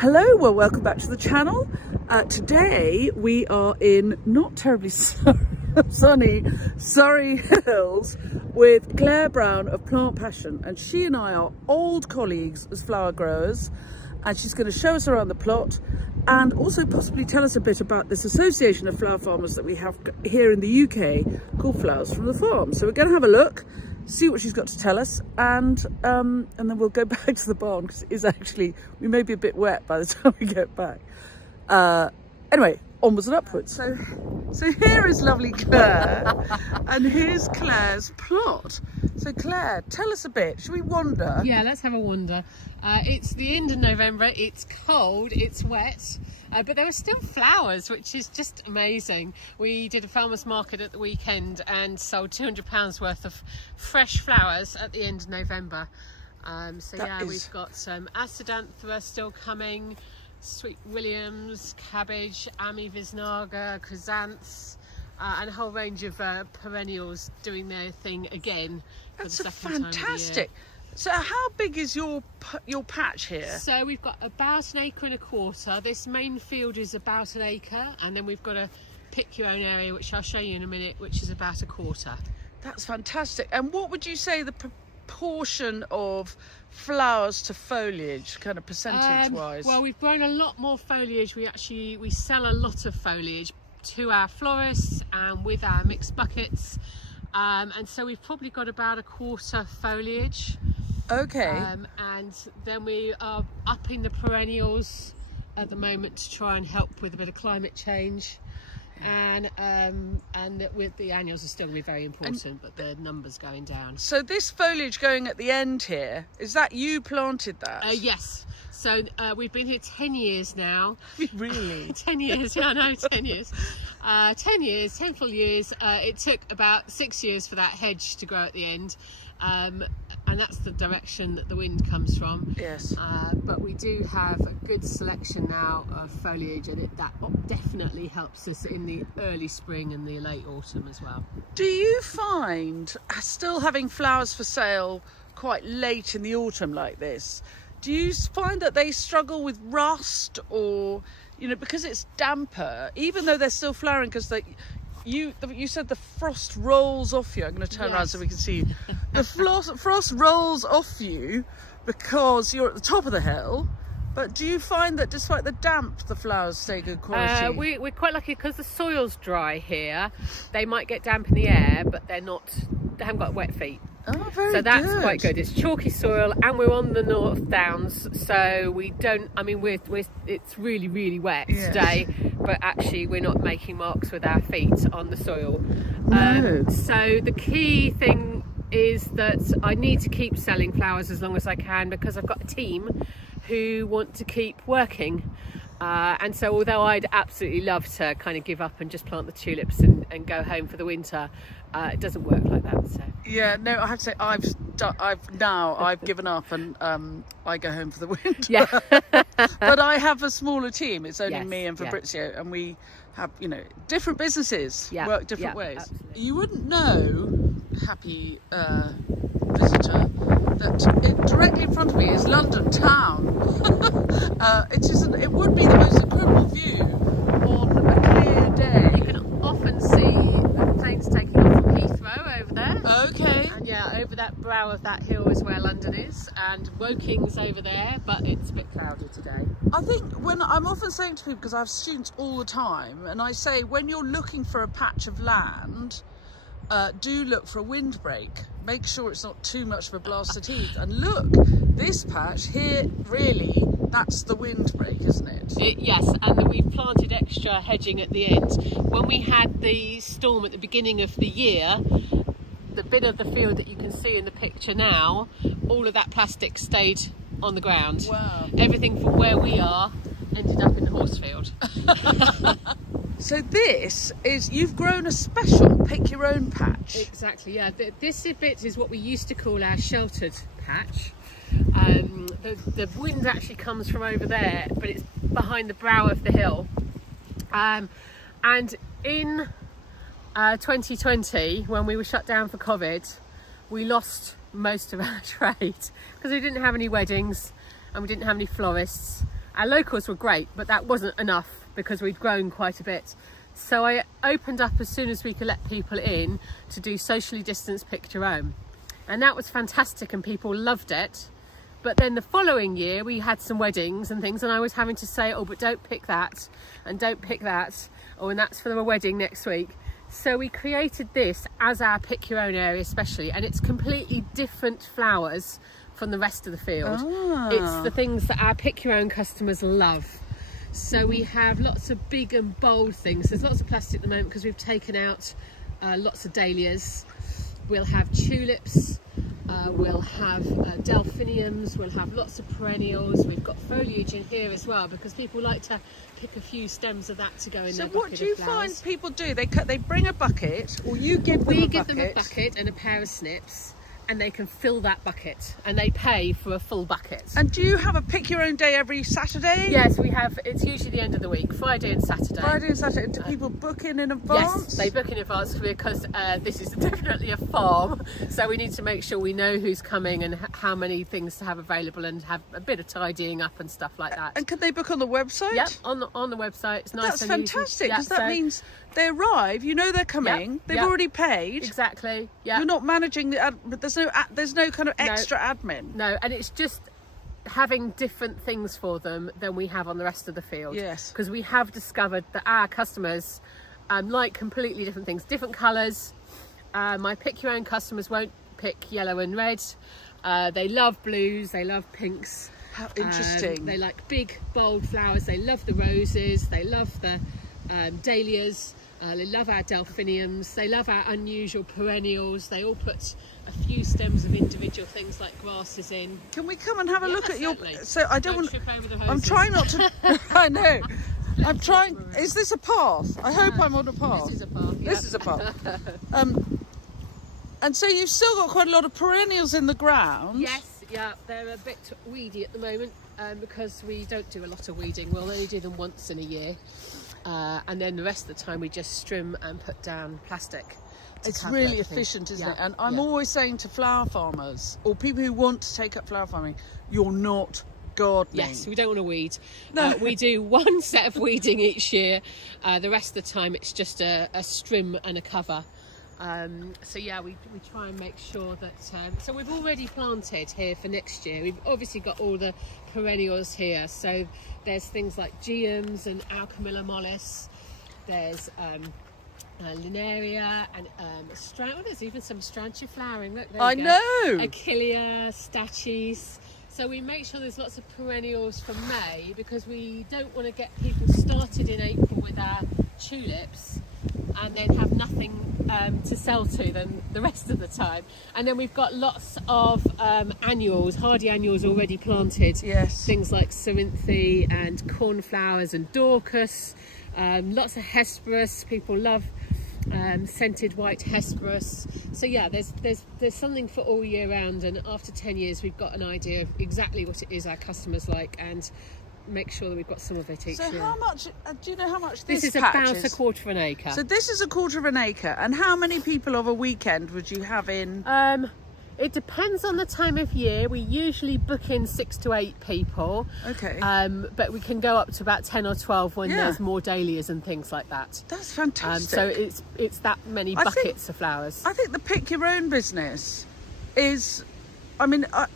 Hello, well, welcome back to the channel. Today we are in not terribly sunny Surrey Hills with Claire Brown of Plant Passion, and she and I are old colleagues as flower growers, and she's going to show us around the plot and also possibly tell us a bit about this association of flower farmers that we have here in the UK called Flowers from the Farm. So we're going to have a look, see what she's got to tell us, and then we'll go back to the barn because it is actually, we may be a bit wet by the time we get back. Anyway, onwards and upwards. So here is lovely Claire, and here's Claire's plot. So Claire, tell us a bit. Should we wander? Yeah, let's have a wander. It's the end of November, it's cold, it's wet, but there are still flowers, which is just amazing. We did a farmer's market at the weekend and sold £200 worth of fresh flowers at the end of November. We've got some Acidanthera still coming, Sweet Williams, cabbage, Ami Visnaga, chrysanths, and a whole range of perennials doing their thing again. That's fantastic. So how big is your patch here? So we've got about 1.25 acres. This main field is about 1 acre, and then we've got a pick your own area, which I'll show you in a minute, which is about 1/4. That's fantastic. And what would you say the proportion of flowers to foliage, kind of percentage wise? Well, we've grown a lot more foliage. We sell a lot of foliage to our florists and with our mixed buckets, and so we've probably got about 1/4 foliage. Okay. And then we are upping the perennials at the moment to try and help with a bit of climate change, and with the annuals are still going to be very important, but the numbers going down. So this foliage going at the end here, is that you planted that? Yes. So we've been here 10 years now. Really? 10 years, yeah, I know, 10 years. 10 full years. It took about 6 years for that hedge to grow at the end. And that's the direction that the wind comes from. Yes. But we do have a good selection now of foliage, and that definitely helps us in the early spring and the late autumn as well. Do you find still having flowers for sale quite late in the autumn like this? Do you find that they struggle with rust, or, you know, because it's damper, even though they're still flowering, because you said the frost rolls off you. I'm going to turn around so we can see you. The frost rolls off you because you're at the top of the hill. But do you find that despite the damp, the flowers stay good quality? We're quite lucky because the soil's dry here. They might get damp in the air, but they haven't got wet feet. Oh, very good. So that's quite good. It's chalky soil, and we're on the North Downs, so we don't. I mean, it's really, really wet today, but actually we're not making marks with our feet on the soil. No. So the key thing is that I need to keep selling flowers as long as I can, because I've got a team who want to keep working. And so although I'd absolutely love to kind of give up and just plant the tulips and go home for the winter, it doesn't work like that. So yeah, no, I have to say I've given up, and I go home for the winter. Yeah. But I have a smaller team. It's only me and Fabrizio, and we have, you know, different businesses, work different ways. Absolutely. You wouldn't know, happy visitor, that directly in front of me is London town. It would be the most incredible view on a clear day. You can often see the planes taking off from Heathrow over there. Okay. And yeah, over that brow of that hill is where London is, and Woking's over there, but it's a bit cloudy today. I think when I'm often saying to people, because I have students all the time, and I say when you're looking for a patch of land, do look for a windbreak. Make sure it's not too much of a blast of teeth. And look, this patch here, really, that's the windbreak, isn't it? Yes, and then we've planted extra hedging at the end. When we had the storm at the beginning of the year, the bit of the field that you can see in the picture now, all of that plastic stayed on the ground. Wow. Everything from where we are ended up in the horse field. So this is, you've grown a special pick your own patch. Exactly, yeah. This bit is what we used to call our sheltered patch. The wind actually comes from over there, but it's behind the brow of the hill. And in 2020, when we were shut down for COVID, we lost most of our trade because we didn't have any weddings and we didn't have any florists. Our locals were great, but that wasn't enough because we'd grown quite a bit. So I opened up as soon as we could let people in to do socially distanced pick your own. And that was fantastic and people loved it. But then the following year we had some weddings and things, and I was having to say, oh, but don't pick that and don't pick that. Oh, and that's for the wedding next week. So we created this as our pick your own area especially, and it's completely different flowers from the rest of the field. It's the things that our pick your own customers love. So we have lots of big and bold things. There's lots of plastic at the moment because we've taken out lots of dahlias. We'll have tulips, we'll have delphiniums, we'll have lots of perennials. We've got foliage in here as well because people like to pick a few stems of that to go in their bucket of flowers. So what do you find people do? They bring a bucket, or you give them a bucket? We give them a bucket and a pair of snips, and they can fill that bucket, and they pay for a full bucket. And do you have a pick your own day every Saturday? Yes, we have. It's usually the end of the week, Friday and Saturday. Friday and Saturday. Do people book in advance? Yes, they book in advance because this is definitely a farm, so we need to make sure we know who's coming and how many things to have available, and have a bit of tidying up and stuff like that. And can they book on the website? Yep, on the website. It's nice. That's fantastic, because that means they arrive, you know they're coming, they've already paid. Exactly. Yeah. You're not managing the there's no kind of extra admin. No, and it's just having different things for them than we have on the rest of the field. Yes. Because we have discovered that our customers like completely different things, different colours. My pick your own customers won't pick yellow and red. They love blues, they love pinks. How interesting. They like big, bold flowers. They love the roses, they love the dahlias. They love our delphiniums, they love our unusual perennials. They all put a few stems of individual things like grasses in. Can we come and have a look at your... Certainly. So I don't want... Trip over the hoses. I'm trying not to... I know. I'm trying... Is this a path? I hope I'm on a path. This is a path, yeah. This is a path. And so you've still got quite a lot of perennials in the ground. Yes, yeah, they're a bit weedy at the moment because we don't do a lot of weeding. We'll only do them once in a year. And then the rest of the time we just trim and put down plastic. It's really efficient, isn't it? And I'm always saying to flower farmers or people who want to take up flower farming, you're not gardening. Yes, we don't want to weed. No. We do one set of weeding each year. The rest of the time it's just a strim and a cover. So yeah, we try and make sure that so we've already planted here for next year. We've obviously got all the perennials here, so there's things like geums and Alchemilla mollis, there's Linaria and there's even some Astrantia flowering. Look, there you go. know. Achillea, stachys. So we make sure there's lots of perennials for May because we don't want to get people started in April with our tulips and then have nothing to sell to them the rest of the time. And then we've got lots of annuals, hardy annuals already planted. Yes. Things like Cerinthe and cornflowers and Dorcas. Lots of Hesperus. People love scented white Hesperus. So yeah, there's something for all year round, and after 10 years we've got an idea of exactly what it is our customers like and make sure that we've got some of it each year. So how much, do you know how much this is? patch About is? a quarter of an acre. So this is a quarter of an acre, and how many people of a weekend would you have in? It depends on the time of year. We usually book in 6 to 8 people. Okay. But we can go up to about 10 or 12 when there's more dahlias and things like that. That's fantastic. So it's that many buckets of flowers. I think the pick your own business is, I mean, I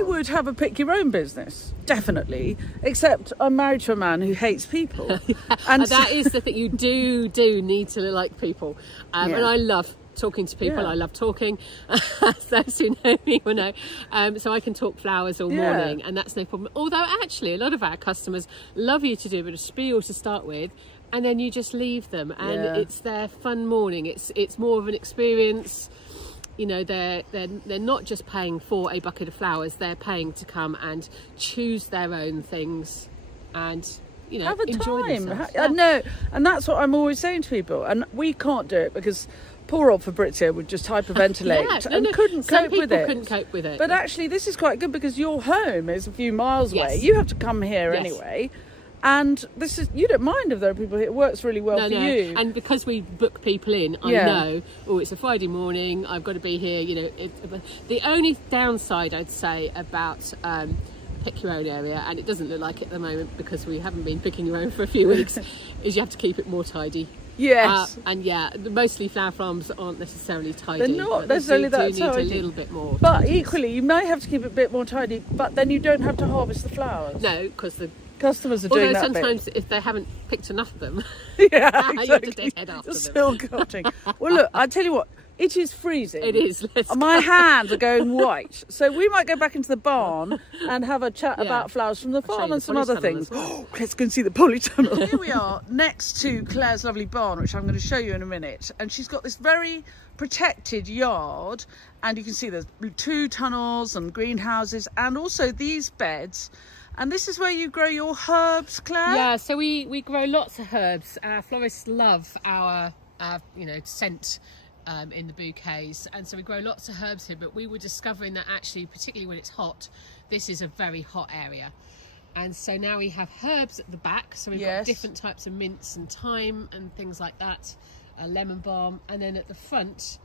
would have a pick your own business, definitely, except I'm married to a man who hates people. And that is the thing, you do need to like people. And I love talking to people. I love talking. Those who know me will know. So I can talk flowers all morning, and that's no problem. Although actually a lot of our customers love you to do a bit of spiel to start with, and then you just leave them, and it's their fun morning. It's more of an experience. You know, they're not just paying for a bucket of flowers, they're paying to come and choose their own things and, you know, have a enjoy time. themselves. I know, and that's what I'm always saying to people, and we can't do it because poor old Fabrizio would just hyperventilate and couldn't cope with it. Couldn't cope with it. But actually this is quite good because your home is a few miles away. You have to come here anyway. And this is, you don't mind if there are people here. It works really well for you. And because we book people in, I know, oh, it's a Friday morning, I've got to be here. You know, the only downside I'd say about pick your own area, and it doesn't look like it at the moment because we haven't been picking your own for a few weeks, is you have to keep it more tidy. Yes. And yeah, mostly flower farms aren't necessarily tidy. They're not necessarily that tidy. Need a little bit more. But equally, you may have to keep it a bit more tidy, but then you don't have to harvest the flowers. No, because the customers are doing that. Although sometimes if they haven't picked enough of them, yeah, you have to take head after them. Still cutting. Well, look, I tell you what. It is freezing. It is. My hands are going white. So we might go back into the barn and have a chat about flowers from the farm and some other things. Well. Let's go and see the polytunnel. Here we are next to Claire's lovely barn, which I'm going to show you in a minute. And she's got this very protected yard. And you can see there's 2 tunnels and greenhouses and also these beds. And this is where you grow your herbs, Claire? Yeah, so we grow lots of herbs. Our florists love our scent in the bouquets, and so we grow lots of herbs here, but we were discovering that actually, particularly when it's hot, this is a very hot area. And so now we have herbs at the back, so we've got different types of mints and thyme and things like that, lemon balm, and then at the front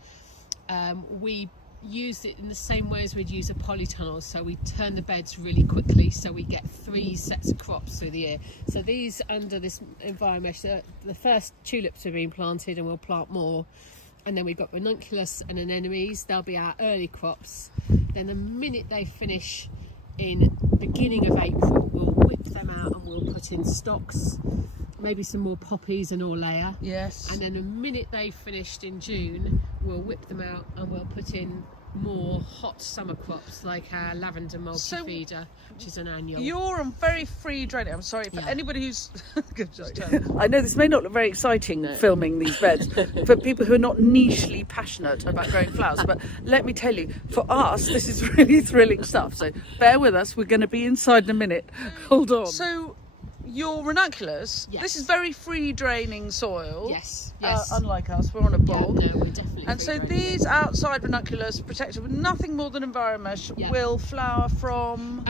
we use it in the same way as we'd use a polytunnel, so we turn the beds really quickly so we get 3 sets of crops through the year. So these, under this environment, the first tulips are being planted and we'll plant more. And then we've got ranunculus and anemones. They'll be our early crops. Then the minute they finish in beginning of April, we'll whip them out and we'll put in stocks, maybe some more poppies and orleia. Yes. And then the minute they've finished in June, we'll whip them out and we'll put in more hot summer crops like our lavender multi-feeder, which is an annual. You're on very free draining. I'm sorry for anybody who's I know this may not look very exciting filming these beds for people who are not nichely passionate about growing flowers, but let me tell you, for us this is really thrilling stuff, so bear with us, we're going to be inside in a minute. Hold on. So your ranunculus, this is very free draining soil. Yes. Unlike us, we're on a bog. Yeah, no, we're definitely. And so these outside ranunculus, protected with nothing more than environment mesh, will flower from.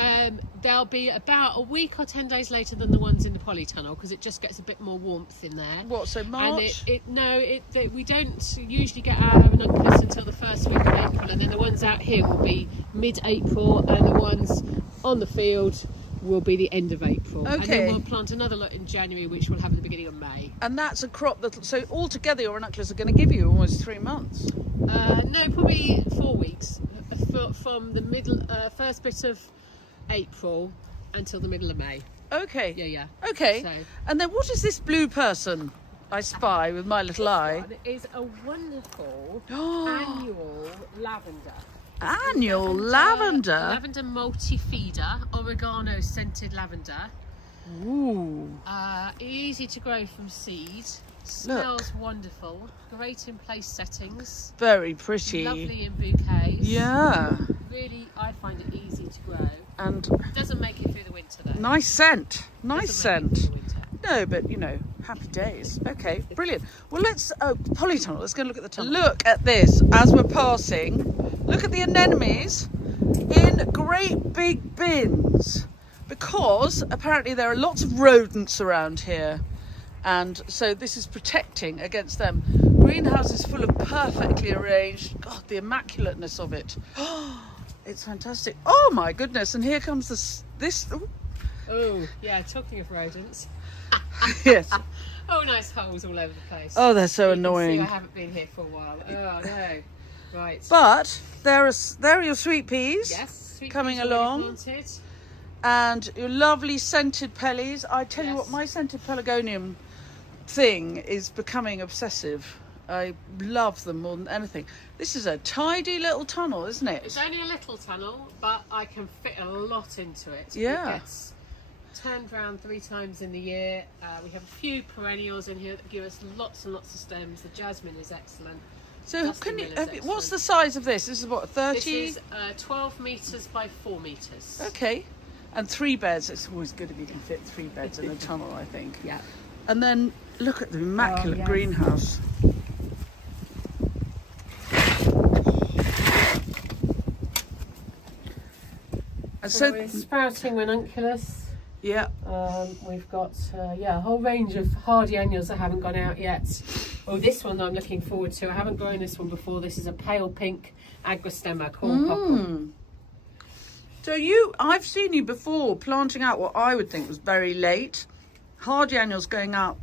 They'll be about a week or 10 days later than the ones in the polytunnel because it just gets a bit more warmth in there. What? So March? And we don't usually get our ranunculus until the first week of April, and then the ones out here will be mid-April, and the ones on the field will be the end of April. Okay. And then we'll plant another lot in January, which we'll have at the beginning of May. And that's a crop that, so altogether your ranunculus are going to give you almost 3 months. No, probably 4 weeks. From the middle, first bit of April until the middle of May. Okay. Yeah. Okay. So, and then what is this blue person I spy with my little eye? It is a wonderful annual lavender. Annual lavender? Lavender multi-feeder, oregano scented lavender. Ooh. Easy to grow from seed. Smells wonderful. Great in place settings. Very pretty. Lovely in bouquets. Yeah. Really, I find it easy to grow. And doesn't make it through the winter though. Nice scent. Nice scent. No, but you know, happy days. Okay, brilliant. Well, let's polytunnel. Let's go and look at the tunnel. Look at this as we're passing. Look at the anemones in great big bins, because apparently there are lots of rodents around here, and so this is protecting against them. Greenhouse is full of perfectly arranged. God, the immaculateness of it. It's fantastic. Oh my goodness! And here comes this. Oh yeah, talking of rodents. Yes. Oh, nice holes all over the place. Oh, they're so you annoying. Can see I haven't been here for a while. Oh no. Right. But there are your sweet peas. Yes, sweet coming peas along. And your lovely scented pellies. I tell you what, my scented pelargonium thing is becoming obsessive. I love them more than anything. This is a tidy little tunnel, isn't it? It's only a little tunnel, but I can fit a lot into it. Yeah. It gets turned round 3 times in the year. We have a few perennials in here that give us lots and lots of stems. The jasmine is excellent. So what's the size of this? This is what, 30? This is 12 metres by 4 metres. Okay. And 3 beds. It's always good if you can fit 3 beds in a tunnel, I think. Yeah. And then look at the immaculate greenhouse. And so we're sprouting ranunculus. Yeah. We've got a whole range of hardy annuals that haven't gone out yet. Oh, this one I'm looking forward to. I haven't grown this one before. This is a pale pink agrostemma corn cockle. So I've seen you before planting out what I would think was very late. Hardy annuals going out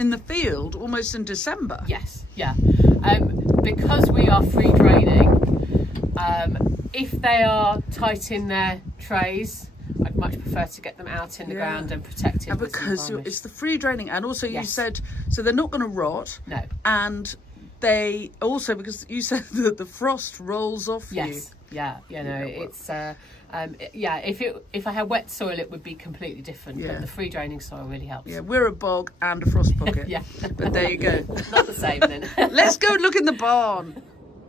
in the field almost in December. Yes, yeah. Because we are free draining, if they are tight in their trays, I'd much prefer to get them out in the ground and protected. And because it's the free draining, and also you said, so they're not going to rot. No. And they also, because you said that the frost rolls off you. Yes, yeah, it's if I had wet soil it would be completely different, but the free draining soil really helps. Yeah, we're a bog and a frost pocket. Yeah. But there you go. Not the same then. Let's go look in the barn.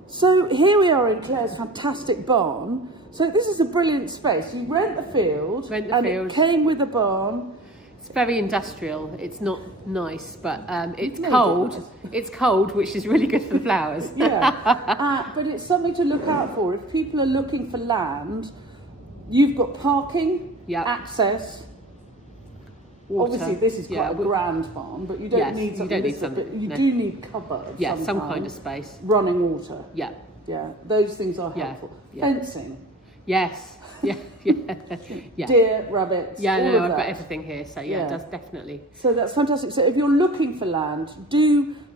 So here we are in Claire's fantastic barn. So this is a brilliant space. You rent the field. It came with a barn. It's very industrial. It's not nice, but it's cold. It's cold, which is really good for the flowers. But it's something to look out for. If people are looking for land, you've got parking, access. Water. Obviously, this is quite a grand barn, but you don't need something. You do need cover. Some kind of space. Running water. Yeah. Those things are helpful. Fencing. Yes. Yeah. Deer, rabbits. I've got everything here, so it does definitely. So that's fantastic. So if you're looking for land,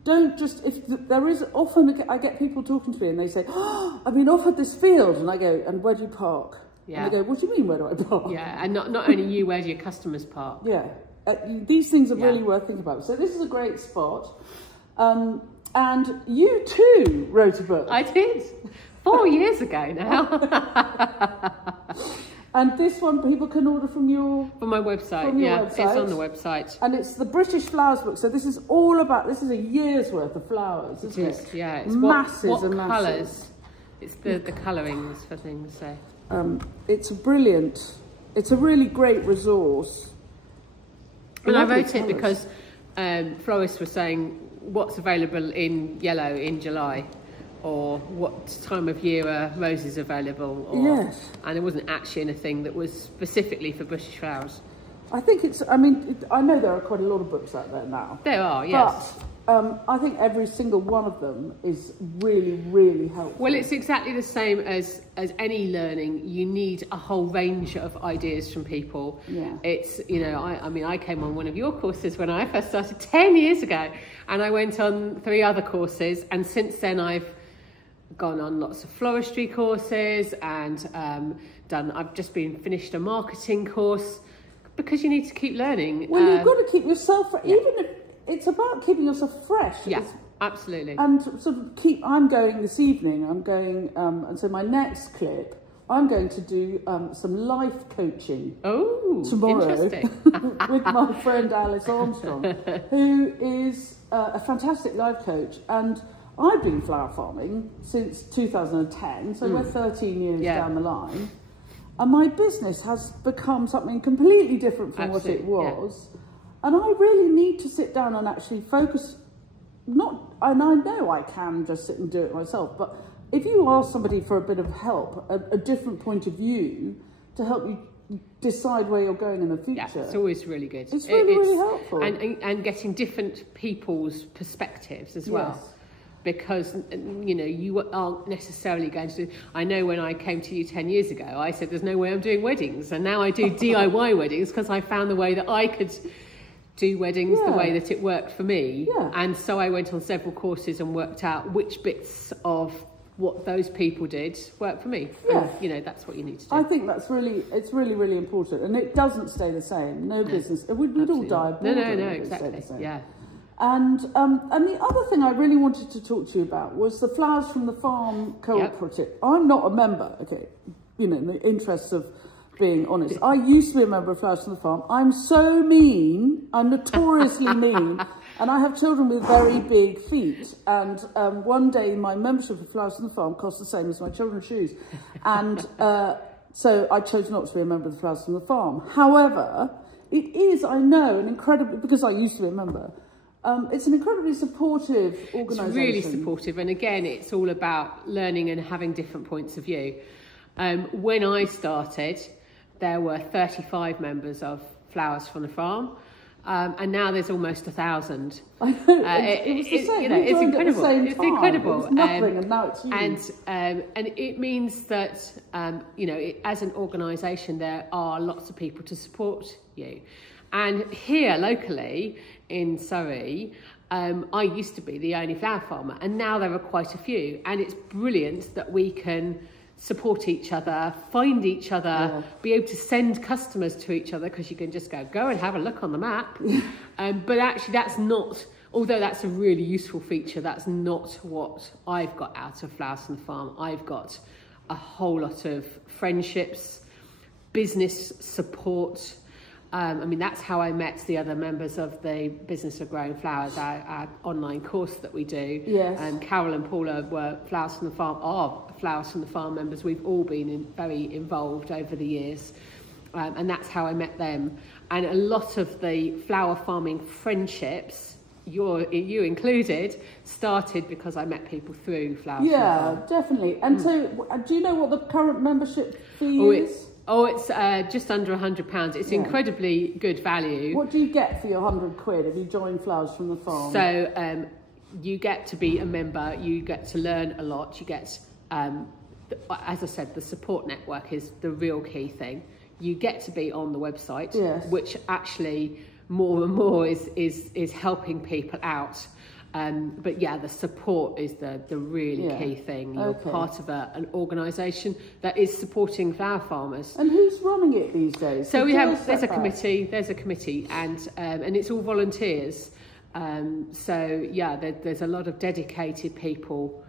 don't just, there is often, I get people talking to me and they say, oh, I've been offered this field, and I go, and where do you park? And they go, what do you mean, where do I park? And not only you, where do your customers park? These things are really worth thinking about. So this is a great spot. And you too wrote a book. I did. 4 years ago now. And this one people can order from my website. Website. It's on the website. And it's the British Flowers book. So this is all about, this is a year's worth of flowers, isn't it? Yeah, it's masses what and masses. Colours. It's the colourings for things. So it's a really great resource. And I wrote it because florists were saying what's available in yellow in July, or what time of year are roses available, and it wasn't actually anything that was specifically for British flowers. I think I know there are quite a lot of books out there now. There are, yes. But I think every single one of them is really, really helpful. Well, it's exactly the same as any learning. You need a whole range of ideas from people. It's, I came on one of your courses when I first started 10 years ago, and I went on 3 other courses, and since then I've gone on lots of floristry courses, and I've just finished a marketing course, because you need to keep learning. Well, you've got to keep yourself, even if it's about keeping yourself fresh. Yeah, absolutely. And sort of I'm going this evening, and so my next clip, I'm going to do some life coaching tomorrow with my friend Alice Armstrong, who is a fantastic life coach. And I've been flower farming since 2010, so we're 13 years down the line. And my business has become something completely different from what it was. And I really need to sit down and actually focus, and I know I can just sit and do it myself, but if you ask somebody for a bit of help, a different point of view to help you decide where you're going in the future. Yeah, it's always really good. It's really helpful. And getting different people's perspectives as well. Because, you aren't necessarily going to do... I know when I came to you 10 years ago, I said, there's no way I'm doing weddings. And now I do DIY weddings, because I found the way that I could do weddings the way that it worked for me. And so I went on several courses and worked out which bits of what those people did work for me. And, that's what you need to do. I think it's really, really important. And it doesn't stay the same. No business. We'd all die of boredom. No, exactly. And the other thing I really wanted to talk to you about was the Flowers from the Farm co-operative. I'm not a member, in the interests of being honest. I used to be a member of Flowers from the Farm. I'm so mean. I'm notoriously mean. And I have children with very big feet. And one day my membership of Flowers from the Farm cost the same as my children's shoes. And so I chose not to be a member of the Flowers from the Farm. However, it is, I know, an incredibly, because I used to be a member, it's an incredibly supportive organisation. It's really supportive, and again, it's all about learning and having different points of view. When I started, there were 35 members of Flowers from the Farm, and now there's almost 1,000. I know, it was the same. You know, it's incredible. It's incredible. It was nothing, and now it's huge. And it means that you know, as an organisation, there are lots of people to support you. And here locally in Surrey, I used to be the only flower farmer, and now there are quite a few. And it's brilliant that we can support each other, find each other, be able to send customers to each other, because you can just go and have a look on the map. But actually that's not, although that's a really useful feature, that's not what I've got out of Flowers from the Farm. I've got a whole lot of friendships, business support. I mean, that's how I met the other members of the Business of Growing Flowers, our online course that we do. Yes. Carol and Paula were Flowers from the Farm, are Flowers from the Farm members. We've all been very involved over the years. And that's how I met them. And a lot of the flower farming friendships, you included, started because I met people through Flowers from the Farm. Yeah, definitely. And so, do you know what the current membership fee is? It's just under £100. It's incredibly good value. What do you get for your £100 if you join Flowers from the Farm? So you get to be a member, you get to learn a lot, you get, as I said, the support network is the real key thing. You get to be on the website, which actually more and more is helping people out. But yeah, the support is the really key thing. You're part of an organisation that is supporting flower farmers. And who's running it these days? So there's a committee, and it's all volunteers. So yeah, there's a lot of dedicated people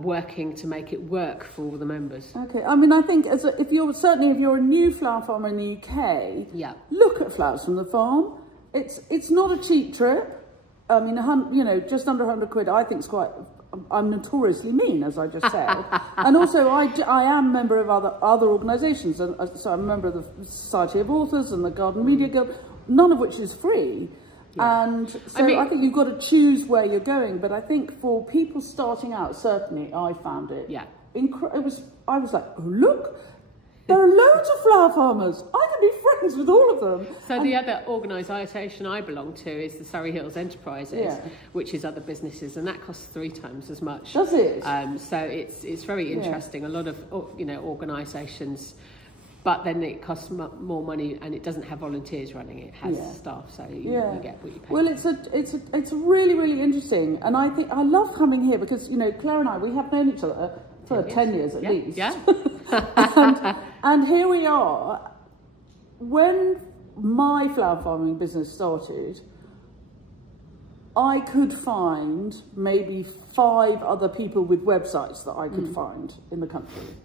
working to make it work for all the members. Okay, I mean, I think if you're a new flower farmer in the UK, look at Flowers from the Farm. It's not a cheap trip. I mean, you know, just under £100, I think is quite. I'm notoriously mean, as I just said, and also I am a member of other organisations, and so I'm a member of the Society of Authors and the Garden Media Guild, none of which is free. And so I think you've got to choose where you're going. But I think for people starting out, certainly I found it. I was like, oh, look. There are loads of flower farmers. I can be friends with all of them. So the other organisation I belong to is the Surrey Hills Enterprises, which is other businesses, and that costs 3 times as much. Does it? So it's very interesting. A lot of organisations, but then it costs more money, and it doesn't have volunteers running it. It has staff, so you get what you pay. Well, it's really, really interesting, and I think I love coming here because, you know, Claire and I, we have known each other for 10 years at least. Yeah. and here we are. When my flower farming business started, I could find maybe 5 other people with websites that I could find in the country.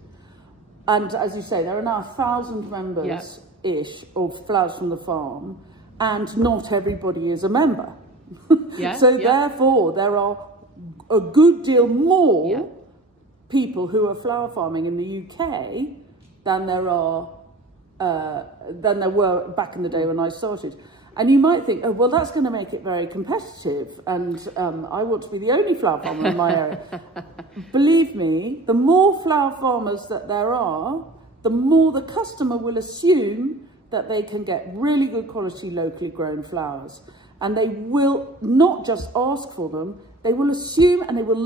And as you say, there are now 1,000 members-ish of Flowers from the Farm, and not everybody is a member. So therefore, there are a good deal more people who are flower farming in the UK than there were back in the day when I started. And you might think, oh, well, that's going to make it very competitive, and I want to be the only flower farmer in my area. Believe me, the more flower farmers that there are, the more the customer will assume that they can get really good quality locally grown flowers. And they will not just ask for them, they will assume and therefore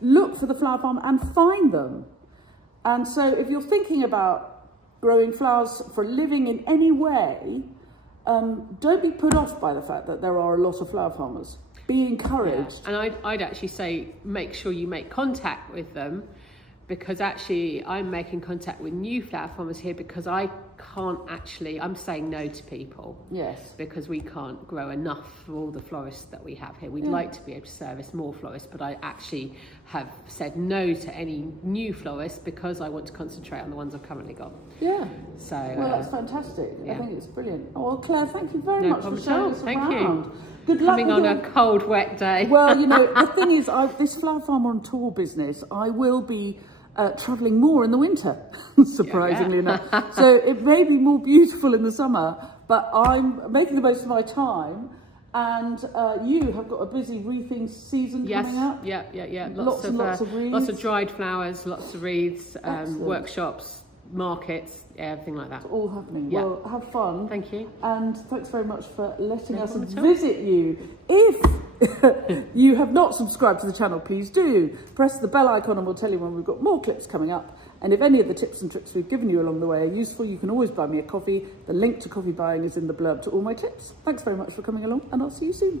look for the flower farm and find them. And so if you're thinking about growing flowers for a living in any way, don't be put off by the fact that there are a lot of flower farmers. Be encouraged. And I'd actually say make sure you make contact with them, because actually I'm making contact with new flower farmers here because I'm saying no to people. Yes. Because we can't grow enough for all the florists that we have here. We'd like to be able to service more florists, but I actually have said no to any new florists because I want to concentrate on the ones I've currently got. Yeah. So. Well, that's fantastic. I think it's brilliant. Oh, well, Claire, thank you very much for showing us around. Thank you. Good luck coming on a cold, wet day. Well, you know, the thing is, this flower farm on tour business, I will be travelling more in the winter, surprisingly enough. So it may be more beautiful in the summer, but I'm making the most of my time. And you have got a busy wreathing season coming up. Yeah. Lots and lots of wreaths. Lots of dried flowers, lots of wreaths, workshops, markets, everything like that. It's all happening. Yeah. Well, have fun. Thank you. And thanks very much for letting us problem at all. visit you. If you have not subscribed to the channel, please do. Press the bell icon and we'll tell you when we've got more clips coming up. And if any of the tips and tricks we've given you along the way are useful, you can always buy me a coffee. The link to coffee buying is in the blurb to all my tips. Thanks very much for coming along, and I'll see you soon.